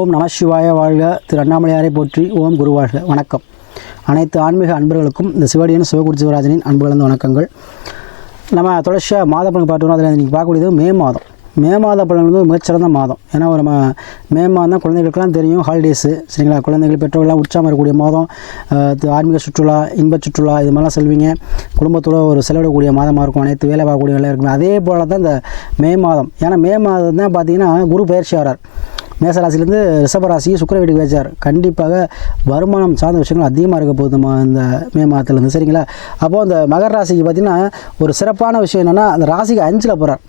ஓம் நம சிவாய வாழ்க. திரு அண்ணாமலையாரை போற்றி ஓம் குரு வாழ்க. வணக்கம். அனைத்து ஆன்மீக அன்பர்களுக்கும் இந்த சிவடியன் சிவகுரு சிவராஜனின் அன்புகளந்த வணக்கங்கள். நம்ம தொடர்ச்சியாக மாத பலன் பார்த்துருவோம் அதில் இன்றைக்கி பார்க்கக்கூடியது மே மாதம். மே மாத பலன் வந்து மிகச்சிறந்த மாதம். ஏன்னா ஒரு நம்ம மே மாதம் தான் குழந்தைகளுக்கெல்லாம் தெரியும். ஹாலிடேஸு சரிங்களா? குழந்தைகள் பெற்றோர்கள்லாம் உற்சாகம் இருக்கக்கூடிய மாதம். ஆன்மீக சுற்றுலா இன்ப சுற்றுலா இது மாதிரிலாம் செல்வீங்க. குடும்பத்தோட ஒரு செலவிடக்கூடிய மாதமாக இருக்கும். அனைத்து வேலை பார்க்கக்கூடிய வேலை இருக்கும் அதே போல் தான் இந்த மே மாதம். ஏன்னா மே மாதம் தான் பார்த்தீங்கன்னா குரு பயிற்சி மேசராசிலேருந்து ரிஷபராசிக்கு சுக்கிர வீட்டுக்கு வச்சார் கண்டிப்பாக வருமானம் சார்ந்த விஷயங்கள் அதிகமாக இருக்க போகுது இந்த மே மாதத்துலேருந்து. சரிங்களா? அப்போது அந்த மகர ராசிக்கு பார்த்திங்கன்னா ஒரு சிறப்பான விஷயம் என்னென்னா அந்த ராசிக்கு அஞ்சில் போகிறார்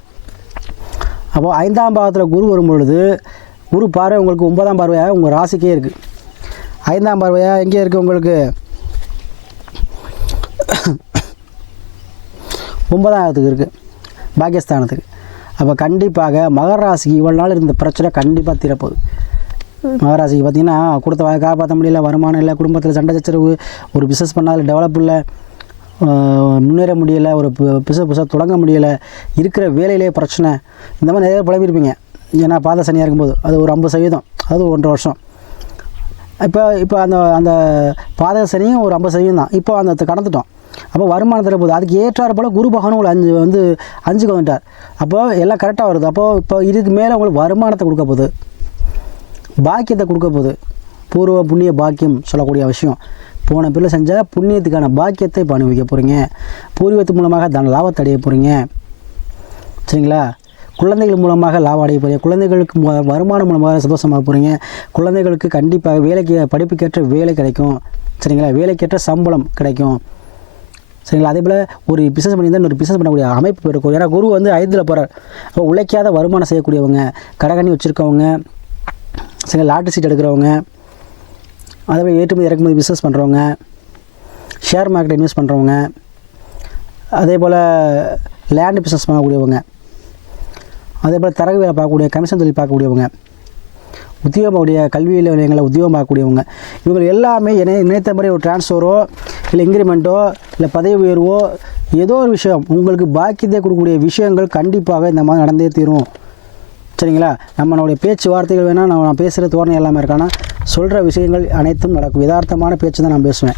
அப்போது ஐந்தாம் பாவத்தில் குரு வரும் பொழுது குரு பார்வை உங்களுக்கு ஒன்பதாம் பார்வையாக உங்கள் ராசிக்கே இருக்குது ஐந்தாம் பார்வையாக எங்கே இருக்குது உங்களுக்கு? ஒன்பதாம் இடத்துக்கு இருக்குது பாகிஸ்தானத்துக்கு அப்போ கண்டிப்பாக மகராசிக்கு இவ்வளோ நாள் இருந்த பிரச்சனை கண்டிப்பாக தீரப்போகுது. மகராசிக்கு பார்த்தீங்கன்னா கொடுத்த வாய் காப்பாற்ற முடியல வருமானம் இல்லை குடும்பத்தில் சண்டை சச்சரவு ஒரு பிஸ்னஸ் பண்ணாலும் டெவலப் இல்லை முன்னேற முடியலை ஒரு பிச புதுசாக தொடங்க முடியலை இருக்கிற வேலையிலே பிரச்சனை. இந்த மாதிரி நிறைய புலம்பியிருப்பீங்க. ஏன்னா பாத சனியாக இருக்கும்போது அது ஒரு ஐம்பது சதவீதம் அது ஒன்றரை வருஷம். இப்போ இப்போ அந்த அந்த பாத சனியும் ஒரு ஐம்பது சதவீதம் தான். இப்போ அந்த கடந்துட்டோம். அப்போ வருமானத்தில் போகுது. அதுக்கு ஏற்றாறு போல் குரு பகவான் உங்களை அஞ்சு வந்து அஞ்சுக்கு வந்துட்டார். அப்போது எல்லாம் கரெக்டாக வருது. அப்போது இப்போ இதுக்கு மேலே உங்களுக்கு வருமானத்தை கொடுக்க போகுது. பாக்கியத்தை கொடுக்க போகுது. பூர்வ புண்ணிய பாக்கியம் சொல்லக்கூடிய விஷயம். போன பிள்ளை செஞ்ச புண்ணியத்துக்கான பாக்கியத்தை இப்போ அனுபவிக்க போகிறீங்க பூர்வீகத்து மூலமாக தன லாபத்தை அடைய போகிறீங்க சரிங்களா? குழந்தைகள் மூலமாக லாபம் அடைய போகிறீங்க குழந்தைகளுக்கு வருமானம் மூலமாக சந்தோஷமாக போகிறீங்க குழந்தைகளுக்கு கண்டிப்பாக வேலைக்கு படிப்புக்கேற்ற வேலை கிடைக்கும். சரிங்களா? வேலைக்கேற்ற சம்பளம் கிடைக்கும். சரிங்களா? அதே போல் ஒரு பிஸ்னஸ் பண்ணி இன்னொரு ஒரு பிஸ்னஸ் பண்ணக்கூடிய அமைப்பு இருக்கும். ஏன்னா குரு வந்து ஐந்தில் போகிறார் அப்போ உழைக்காத வருமானம் செய்யக்கூடியவங்க கடகண்ணி வச்சுருக்கவங்க சரிங்களா லாட்ரி சீட் எடுக்கிறவங்க அதே மாதிரி ஏற்றுமதி இறக்குமதி பிஸ்னஸ் பண்ணுறவங்க ஷேர் மார்க்கெட் இன்வெஸ்ட் பண்ணுறவங்க அதே போல் லேண்டு பிஸ்னஸ் பண்ணக்கூடியவங்க அதே போல் தரகு வேலை பார்க்கக்கூடிய கமிஷன் தொழில் பார்க்கக்கூடியவங்க உத்தியோகமுடைய கல்வி நிலையங்களில் உத்தியோகம் பார்க்கக்கூடியவங்க இவங்க எல்லாமே என்னை நினைத்த மாதிரி ஒரு டிரான்ஸ்ஃபரோ இல்லை இன்க்ரிமெண்ட்டோ இல்லை பதவி உயர்வோ ஏதோ ஒரு விஷயம் உங்களுக்கு பாக்கியத்தை கொடுக்கக்கூடிய விஷயங்கள் கண்டிப்பாக இந்த மாதிரி நடந்தே தீரும். சரிங்களா? நம்மளுடைய பேச்சு வார்த்தைகள் வேணால் நான் நான் பேசுகிற தோரணை எல்லாமே இருக்கானா சொல்கிற விஷயங்கள் அனைத்தும் நடக்கும். யதார்த்தமான பேச்சு தான் நான் பேசுவேன்.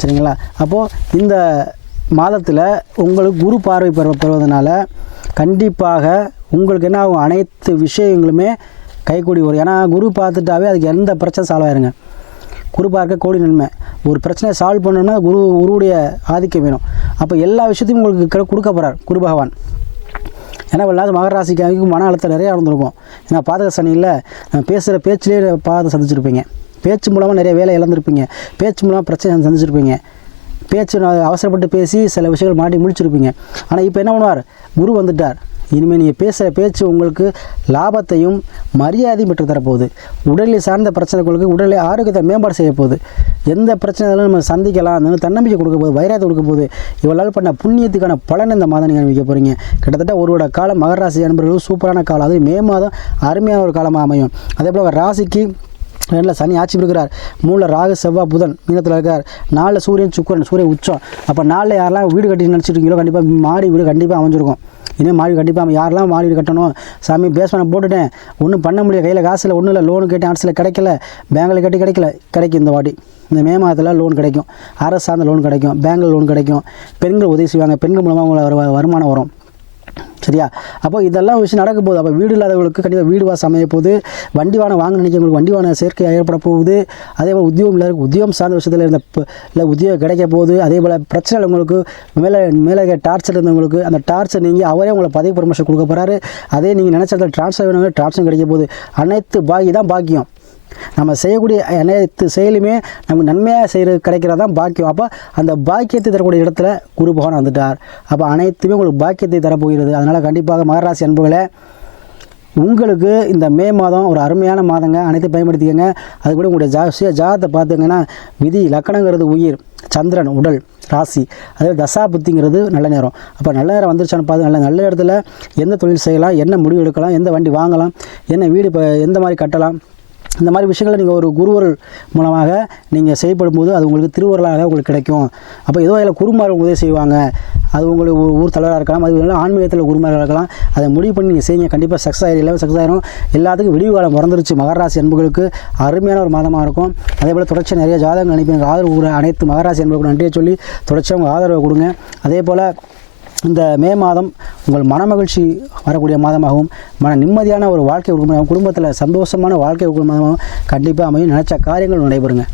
சரிங்களா? அப்போது இந்த மாதத்தில் உங்களுக்கு குரு பார்வை பெற பெறுவதனால கண்டிப்பாக உங்களுக்கு என்ன ஆகும்? அனைத்து விஷயங்களுமே கைகூடி வரும் ஏன்னா குரு பார்த்துட்டாவே அதுக்கு எந்த பிரச்சனை சால்வ் ஆயிருங்க. குரு பார்க்க கோடி நன்மை. ஒரு பிரச்சனையை சால்வ் பண்ணணும்னா குரு குருவுடைய ஆதிக்கம் வேணும். அப்போ எல்லா விஷயத்தையும் உங்களுக்கு கொடுக்க போகிறார் குரு பகவான். ஏன்னா இல்லாத மகர மன அழுத்தம் நிறையா இருந்திருக்கும் ஏன்னா பாதக சனியில் நம்ம பேசுகிற பேச்சிலே பாதம் சந்திச்சிருப்பீங்க. பேச்சு மூலமாக நிறைய வேலை இழந்திருப்பீங்க. பேச்சு மூலமாக பிரச்சனை சந்திச்சிருப்பீங்க. பேச்சு நான் அவசரப்பட்டு பேசி சில விஷயங்கள் மாட்டி முடிச்சிருப்பீங்க. ஆனால் இப்போ என்ன பண்ணுவார்? குரு வந்துட்டார். இனிமேல் நீங்கள் பேசுகிற பேச்சு உங்களுக்கு லாபத்தையும் மரியாதையும் பெற்று தரப்போகுது. உடலில் சார்ந்த பிரச்சனைகளுக்கு உடலை ஆரோக்கியத்தை மேம்பாடு செய்ய போகுது. எந்த பிரச்சனைகளும் நம்ம சந்திக்கலாம். அந்த தன்னம்பிக்கை கொடுக்க போகுது வைராயத்தை கொடுக்க போகுது. இவ்வளவு பண்ண புண்ணியத்துக்கான பலன் இந்த மாதம் நீங்கள் அனுபவிக்க போகிறீங்க கிட்டத்தட்ட ஒருவோட காலம் மகராசி அன்பர்கள் சூப்பரான காலம். அது மே மாதம் அருமையான ஒரு காலமாக அமையும். அதே போல் ராசிக்கு ரெண்டில் சனி ஆட்சி இருக்கிறார் மூணில் ராகு செவ்வாய் புதன் மீனத்தில் இருக்கார். நாலில் சூரியன் சுக்கரன் சூரியன் உச்சம். அப்போ நாளில் யாரெல்லாம் வீடு கட்டி நினச்சிருக்கீங்களோ கண்டிப்பாக மாடி வீடு கண்டிப்பாக அமைஞ்சிருக்கும். இனிமேல் மாடி கண்டிப்பாக யாரெல்லாம் மாடி வீடு கட்டணும்? சாமி பேஸ்மெண்ட் போட்டுட்டேன். ஒன்றும் பண்ண முடியல. கையில் காசு இல்லை ஒன்றும் இல்லை. லோன் கேட்டேன். அரசில் கிடைக்கல. பேங்கில் கட்டி கிடைக்கல. கிடைக்கும் இந்த வாட்டி. இந்த மே மாதத்தில் லோன் கிடைக்கும். அரசு சார்ந்த லோன் கிடைக்கும் பேங்கில் லோன் கிடைக்கும். பெண்கள் உதவி செய்வாங்க. பெண்கள் மூலமாக உங்களுக்கு வருமானம் வரும். சரியா? அப்போ இதெல்லாம் விஷயம் நடக்க போகுது அப்போ வீடு இல்லாதவங்களுக்கு கண்டிப்பாக வீடு வாசம் அமைய போகுது. வண்டி வாகனம் வாங்க நினைக்கிறவங்களுக்கு வண்டி வாகன சேர்க்கை ஏற்பட போகுது. அதே போல் உத்தியோகம் இல்லாத உத்தியோகம் சார்ந்த விஷயத்தில் இருந்த இல்லை உத்தியோகம் கிடைக்க போகுது. அதே போல் பிரச்சனை உங்களுக்கு மேலே மேலே டார்ச்சர் இருந்தவங்களுக்கு அந்த டார்ச்சர் நீங்கள் அவரே உங்களை பதவி ப்ரமோஷன் கொடுக்க போகிறாரு அதே நீங்கள் நினச்ச இடத்துல ட்ரான்ஸ்ஃபர் வேணும் ட்ரான்ஸ்ஃபர் கிடைக்க போகுது. அனைத்து பாக்கி தான் பாக்கியம். நம்ம செய்யக்கூடிய அனைத்து செயலுமே நமக்கு நன்மையாக செய்கிற கிடைக்கிறது தான் பாக்கியம். அப்போ அந்த பாக்கியத்தை தரக்கூடிய இடத்துல குரு பகவான் வந்துட்டார். அப்போ அனைத்துமே உங்களுக்கு பாக்கியத்தை தரப்போகிறது. அதனால் கண்டிப்பாக மகராசி அன்புகளை உங்களுக்கு இந்த மே மாதம் ஒரு அருமையான மாதங்க. அனைத்தையும் பயன்படுத்திக்கங்க. அது கூட உங்களுடைய ஜா சுய ஜாதத்தை பார்த்துங்கன்னா விதி லக்கணங்கிறது உயிர் சந்திரன் உடல் ராசி. அதே தசா புத்திங்கிறது நல்ல நேரம். அப்போ நல்ல நேரம் வந்துருச்சான்னு பார்த்து நல்ல நல்ல இடத்துல எந்த தொழில் செய்யலாம் என்ன முடிவு எடுக்கலாம் எந்த வண்டி வாங்கலாம் என்ன வீடு இப்போ எந்த மாதிரி கட்டலாம் இந்த மாதிரி விஷயங்களை நீங்கள் ஒரு குருவர்கள் மூலமாக நீங்கள் செயல்படும் போது அது உங்களுக்கு திருவருளாக உங்களுக்கு கிடைக்கும். அப்போ ஏதோ அதில் குருமார்கள் உதவி செய்வாங்க. அது உங்களுக்கு ஊர் தலைவராக இருக்கலாம் அது இல்லை ஆன்மீகத்தில் குருமார்கள் இருக்கலாம். அதை முடிவு பண்ணி நீங்கள் செய்யுங்க கண்டிப்பாக சக்ஸஸ் ஆகிடும் எல்லாமே சக்ஸஸ் ஆகிடும் எல்லாத்துக்கும் விடிவு காலம் பிறந்துருச்சு மகராசி என்பவர்களுக்கு அருமையான ஒரு மாதமாக இருக்கும். அதே போல் தொடர்ச்சி நிறைய ஜாதகங்கள் அனுப்பி எனக்கு ஆதரவு கொடுக்குற அனைத்து மகராசி என்பவர்களுக்கு நன்றியை சொல்லி தொடர்ச்சியாக உங்கள் ஆதரவை கொடுங்க. அதே போல் இந்த மே மாதம் உங்கள் மனமகிழ்ச்சி வரக்கூடிய மாதமாகவும் மன நிம்மதியான ஒரு வாழ்க்கை கொடுக்கும் குடும்பத்தில் சந்தோஷமான வாழ்க்கை கொடுக்கும் மாதமாகவும் கண்டிப்பாக அமையும். நினச்ச காரியங்கள் நடைபெறுங்க.